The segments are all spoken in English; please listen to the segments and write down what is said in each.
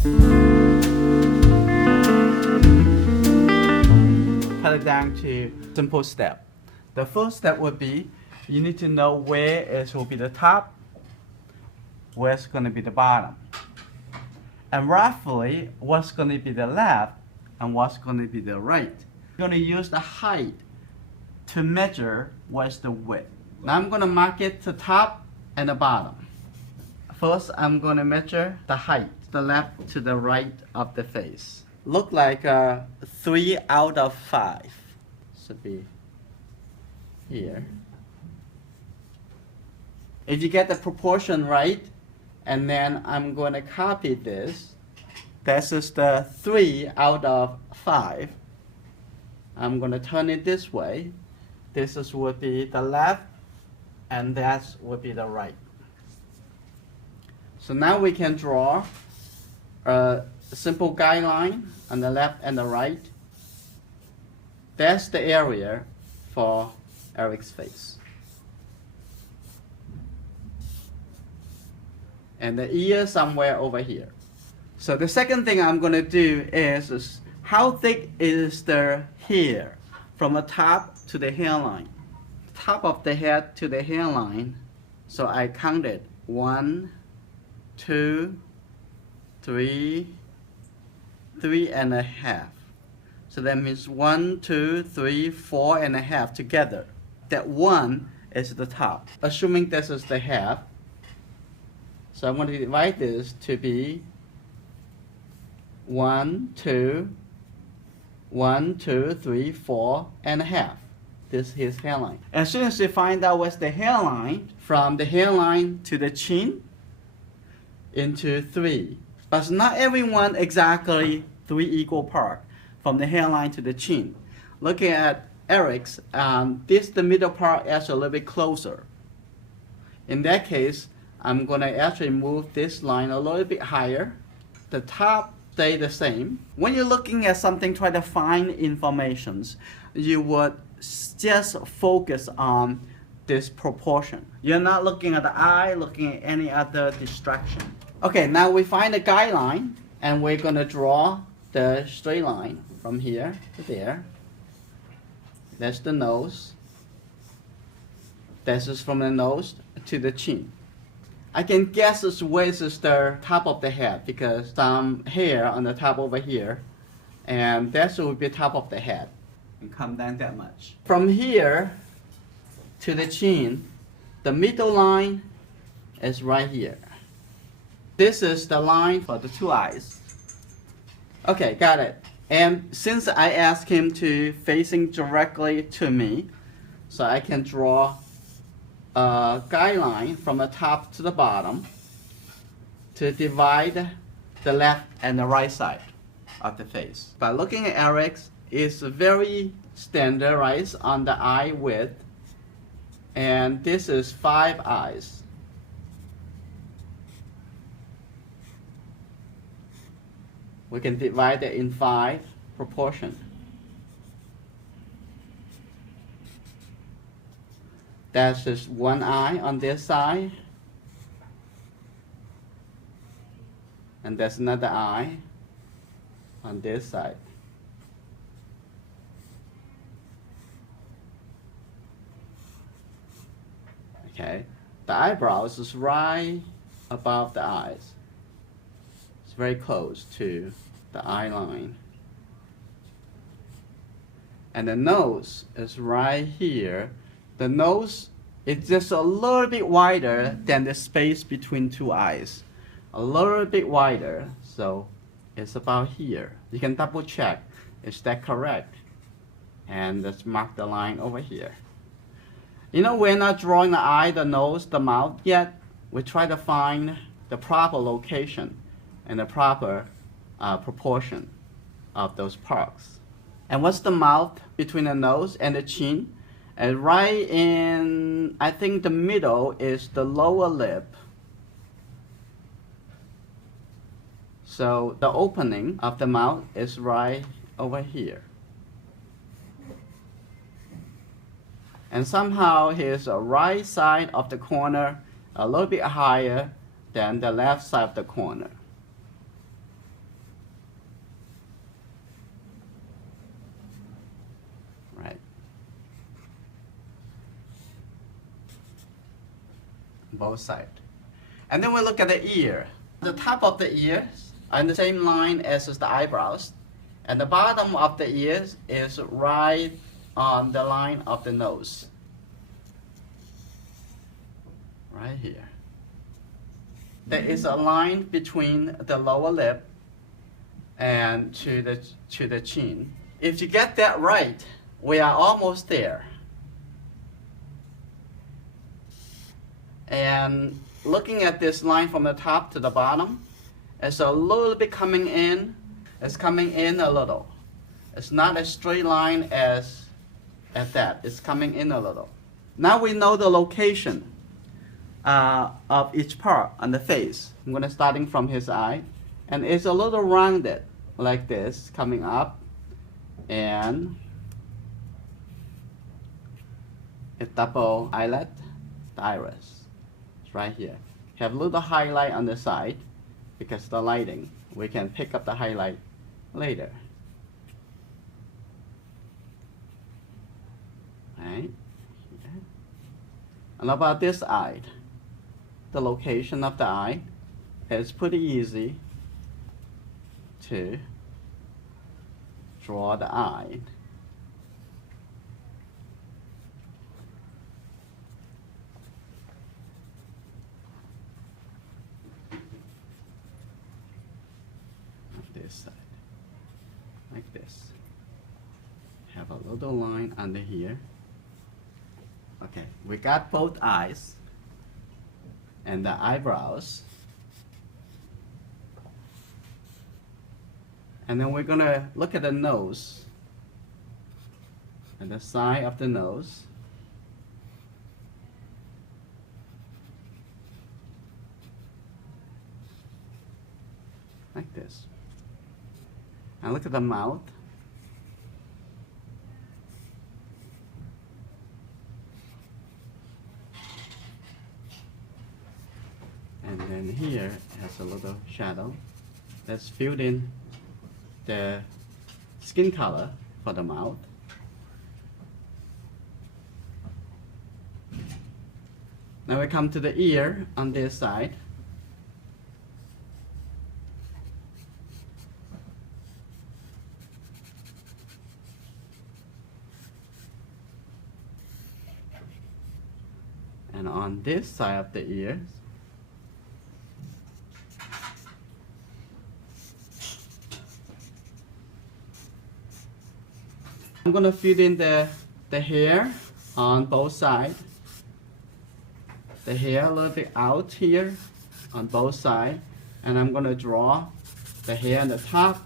Cut it down to simple step. The first step would be you need to know where it will be the top, where it's going to be the bottom, and roughly what's going to be the left and what's going to be the right. You're going to use the height to measure what's the width. Now I'm going to mark it the top and the bottom. First, I'm going to measure the height, the left to the right of the face. Look like 3 out of 5. Should be here. If you get the proportion right, and then I'm going to copy this. This is the 3 out of 5. I'm going to turn it this way. This is would be the left, and that would be the right. So now we can draw a simple guideline on the left and the right. That's the area for Eric's face. And the ear somewhere over here. So the second thing I'm going to do is how thick is the hair from the top to the hairline. Top of the head to the hairline. So I counted 1, 2, 3, 3.5. So that means 1, 2, 3, 4.5 together. That 1 is the top. Assuming this is the half. So I'm going to divide this to be 1, 2, 3, 4.5. This is his hairline. As soon as you find out what's the hairline, from the hairline to the chin, into 3. But not everyone exactly 3 equal part from the hairline to the chin. Looking at Eric's, the middle part is a little bit closer. In that case, I'm going to actually move this line a little bit higher. The top stay the same. When you're looking at something, try to find informations, you would just focus on this proportion. You're not looking at the eye, looking at any other distraction. Okay, now we find the guideline, and we're going to draw the straight line from here to there. That's the nose. This is from the nose to the chin. I can guess where is the top of the head because some hair on the top over here, and that will be top of the head. And come down that much. From here to the chin, the middle line is right here. This is the line for the 2 eyes. Okay, got it. And since I asked him to facing directly to me, so I can draw a guideline from the top to the bottom to divide the left and the right side of the face. By looking at Eric's, it's very standardized on the eye width, and this is 5 eyes. We can divide it in 5 proportions. That's just 1 eye on this side, and there's another eye on this side. Okay, the eyebrows is right above the eyes. It's very close to the eye line. And the nose is right here. The nose is just a little bit wider than the space between 2 eyes. A little bit wider, so it's about here. You can double check, is that correct? And let's mark the line over here. You know, we're not drawing the eye, the nose, the mouth yet. We try to find the proper location and the proper proportion of those parts. And what's the mouth between the nose and the chin? And right in, I think the middle is the lower lip. So the opening of the mouth is right over here. And somehow his right side of the corner a little bit higher than the left side of the corner. both sides. And then we look at the ear. The top of the ears are in the same line as the eyebrows, and the bottom of the ears is right on the line of the nose. Right here. There is a line between the lower lip and to the chin. If you get that right, we are almost there. And looking at this line from the top to the bottom, it's a little bit coming in. It's coming in a little. It's not a straight line as that. It's coming in a little. Now we know the location of each part on the face. I'm going to starting from his eye, and it's a little rounded like this, coming up, and a double eyelid, the iris. It's right here. Have a little highlight on the side because the lighting. We can pick up the highlight later. Right? And about this eye, the location of the eye is pretty easy to draw the eye. This side, like this. Have a little line under here. Okay, we got both eyes and the eyebrows. And then we're gonna look at the nose and the side of the nose. Like this. And look at the mouth. And then here has a little shadow. Let's fill in the skin color for the mouth. Now we come to the ear on this side. And on this side of the ears, I'm going to fill in the hair on both sides. The hair a little bit out here on both sides. And I'm going to draw the hair on the top.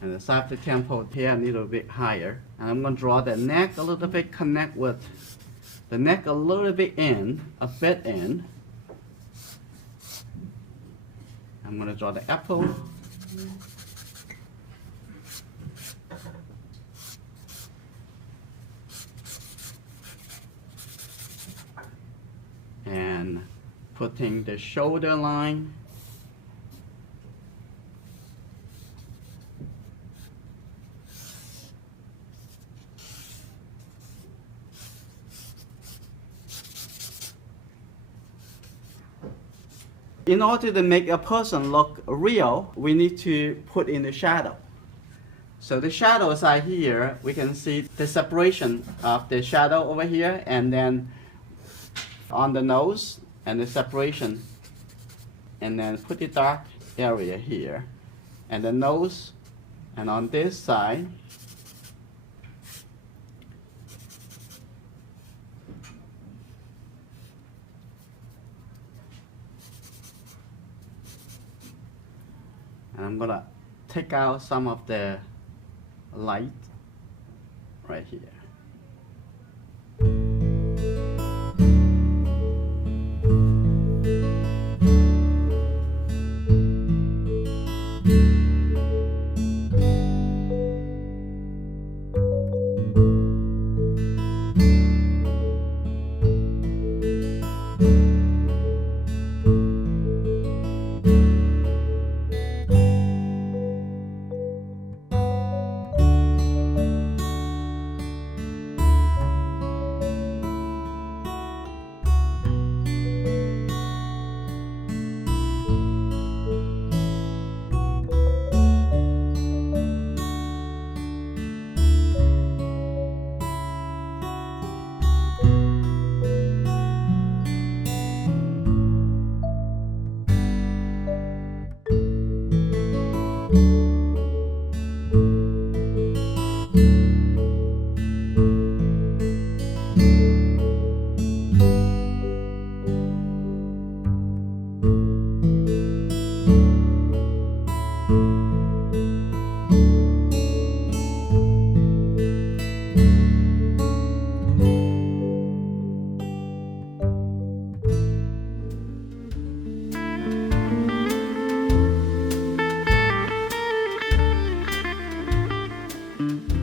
And the side of the temple here a little bit higher. And I'm going to draw the neck a little bit, connect with the neck a little bit in, a bit in. I'm going to draw the apple. And putting the shoulder line. In order to make a person look real, we need to put in the shadow. So the shadows are here. We can see the separation of the shadow over here, and then on the nose, and the separation. And then put the dark area here. And the nose, and on this side, and I'm gonna take out some of the light right here. Bye.